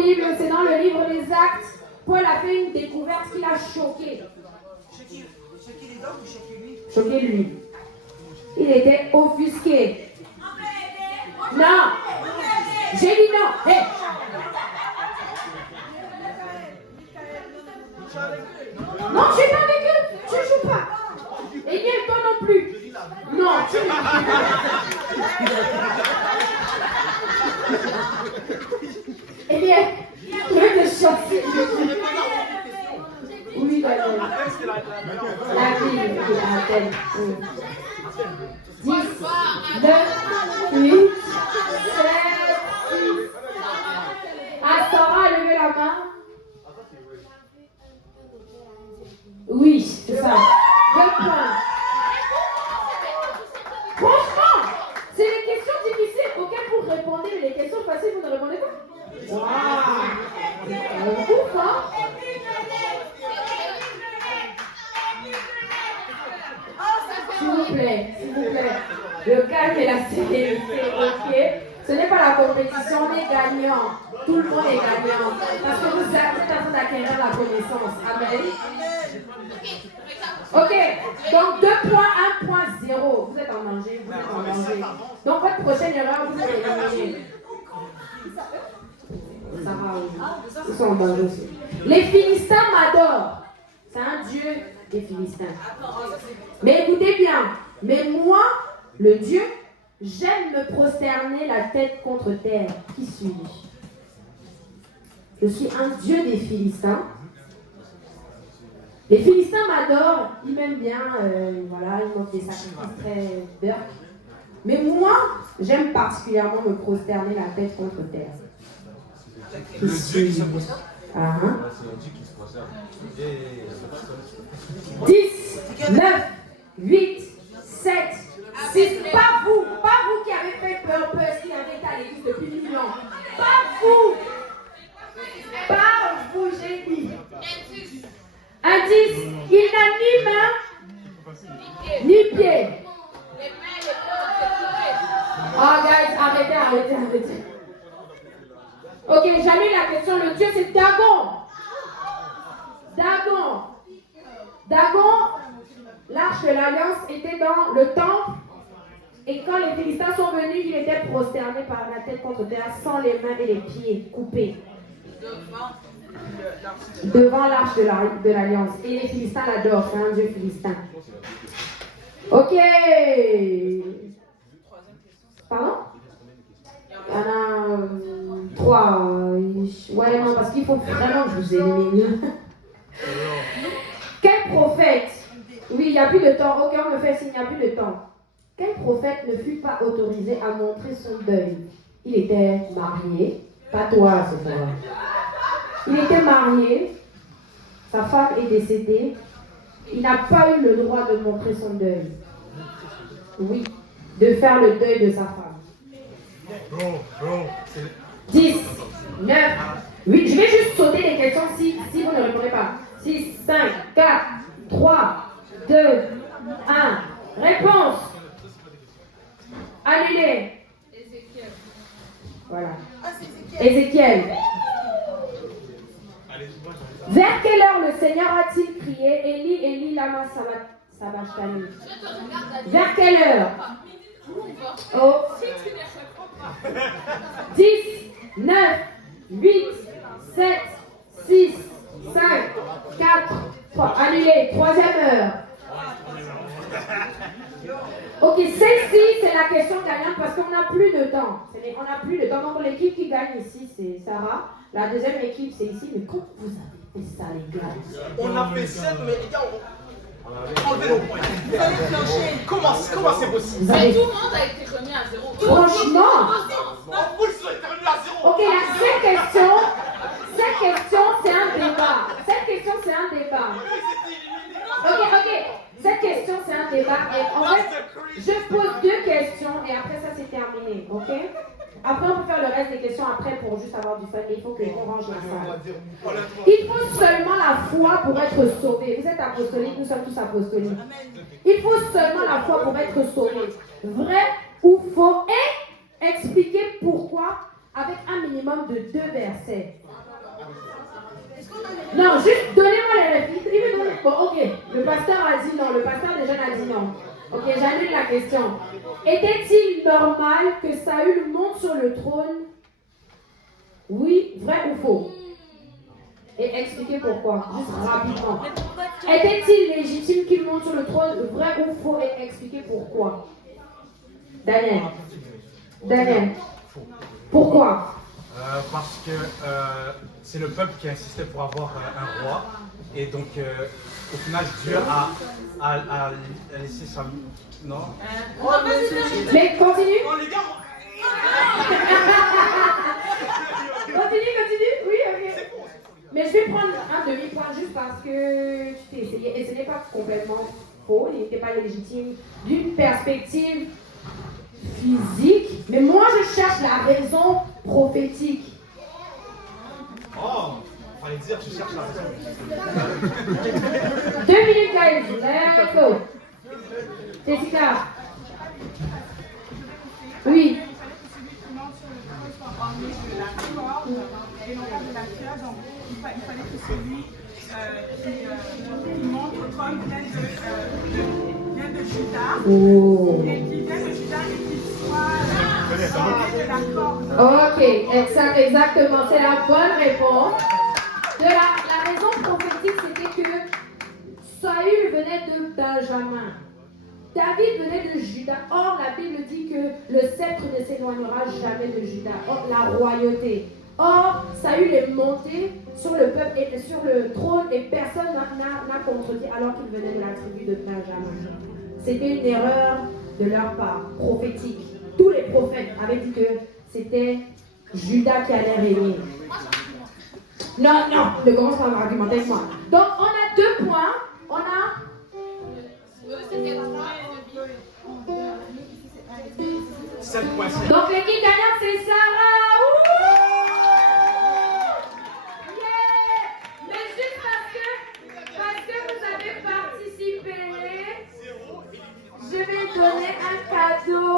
Bible, c'est dans le livre des Actes. Paul a fait une découverte qui l'a choqué. Choqué les hommes ou choqué lui? Choqué lui. Il était offusqué. Non. J'ai dit non. Hey. Non, je suis pas avec eux. Je ne joue pas. Et bien toi non plus. Non, tu ne Eh bien, je vais te chasser. Oui, Daniel. La ville qui est à Athènes. 10, 9, 8, 7, 6. Astora, levez la main. Oui, c'est ça. 2 points. Franchement, c'est les questions difficiles auxquelles vous répondez, mais les questions faciles, vous ne répondez pas. Waouh! Ouf, hein? S'il vous plaît, s'il vous plaît. Le calme et la sérénité, ok? Ce n'est pas la compétition, on est gagnant. Tout le monde est gagnant. Parce que vous êtes en train d'acquérir la connaissance. Amen. Ok, donc 2 points, 1 point, 0. Vous êtes en danger, vous êtes en danger. Donc votre prochaine erreur, vous êtes éliminé. Ça va, ils sont en danger aussi. Les Philistins m'adorent. C'est un dieu des Philistins. Mais écoutez bien, mais moi, le Dieu, j'aime me prosterner la tête contre terre. Qui suis-je? Je suis un Dieu des Philistins. Les Philistins m'adorent, ils m'aiment bien, voilà, ils m'offrent des sacrifices très d'heures. Mais moi, j'aime particulièrement me prosterner la tête contre terre. Le Dieu qui se prosterne. 10, 9, 8, 7, 6. Pas vous qui avez fait peur, qui avez été à l'église depuis 1000 ans. Pas vous, j'ai dit. Indice, il n'a ni main, ni pied. Oh guys, arrêtez. Ok, j'annule la question. Le Dieu, c'est Dagon. Dagon, l'arche de l'alliance était dans le temple. Et quand les Philistins sont venus, il était prosterné par la tête contre terre, sans les mains et les pieds coupés. Devant l'arche de l'alliance. Et les Philistins l'adorent, c'est un dieu philistin. Ok. Pardon? Il y en a 3. Ouais, non, parce qu'il faut vraiment que je vous élimine. Quel prophète? Oui, il n'y a plus de temps. Ok, on me fait signe, il n'y a plus de temps. Quel prophète ne fut pas autorisé à montrer son deuil? Il était marié. Pas toi, ce soir. Il était marié, sa femme est décédée, il n'a pas eu le droit de montrer son deuil. Oui, de faire le deuil de sa femme. 10, 9, 8, je vais juste sauter les questions si vous ne répondez pas. 6, 5, 4, 3, 2, 1. Réponse. Annulé. Voilà. Ézéchiel. Vers quelle heure le Seigneur a-t-il crié Élie, Élie, lama sabachthani? Vers quelle heure? Oh. 10, 9, 8, 7, 6, 5, 4, 3. Annulé. 3e heure. Ok, celle-ci, c'est la question gagnante parce qu'on n'a plus de temps. On n'a plus de temps. Donc l'équipe qui gagne ici, c'est Sarah. La deuxième équipe, c'est ici. Mais quand vous avez fait ça, les gars? On a fait 7, mais les gars, enlevez nos points. Comment c'est possible? Tout le monde a été remis à 0. Franchement. En plus, ils ont été remis à 0. Ok, cette question, c'est un débat. Cette question, c'est un débat. Ok. Cette question, c'est un débat. Et en fait, je pose 2 questions et après ça, c'est terminé. Ok? Après, on peut faire le reste des questions après pour juste avoir du fun. Mais il faut qu'on range la salle. Il faut seulement la foi pour être sauvé. Vous êtes apostoliques, nous sommes tous apostoliques. Il faut seulement la foi pour être sauvé. Vrai ou faux? Et expliquer pourquoi avec un minimum de 2 versets. Non, juste donnez-moi les réponses. Il me donne. Bon, ok. Le pasteur a dit non. Le pasteur déjà a dit non. Ok, j'annule la question. Était-il normal que Saül monte sur le trône? Oui, vrai ou faux? Et expliquez pourquoi, juste rapidement. Était-il légitime qu'il monte sur le trône? Vrai ou faux? Et expliquez pourquoi. Daniel. Daniel. Pourquoi? Parce que c'est le peuple qui insistait pour avoir un roi. Et donc, au final, Dieu a laissé sa... Non? Mais continue. Oh, les gars, Continue. Oui, ok. Mais je vais prendre un demi-point juste parce que tu t'es essayé. Et ce n'est pas complètement faux. Il n'était pas légitime d'une perspective physique. Mais moi, je cherche la raison prophétique. Oh, fallait dire, je cherche la raison. 2 minutes, guys. Let's go. Jessica. Oui. Donc, il fallait que celui qui monte au trône vienne de Juda. Oh. Et qui vienne de Juda et qui soit de la corde. Ok, exactement. C'est la bonne réponse. La raison prophétique, c'était que Saül venait de Benjamin. David venait de Juda. Or, la Bible dit que le sceptre ne s'éloignera jamais de Juda. Or, la royauté. Or, Saül est monté sur le peuple et sur le trône et personne n'a contredit alors qu'il venait de la tribu de Benjamin. C'était une erreur de leur part, prophétique. Tous les prophètes avaient dit que c'était Juda qui allait régner. Non, ne commence pas à argumenter avec moi. Donc, on a 2 points. On a... Donc l'équipe gagnante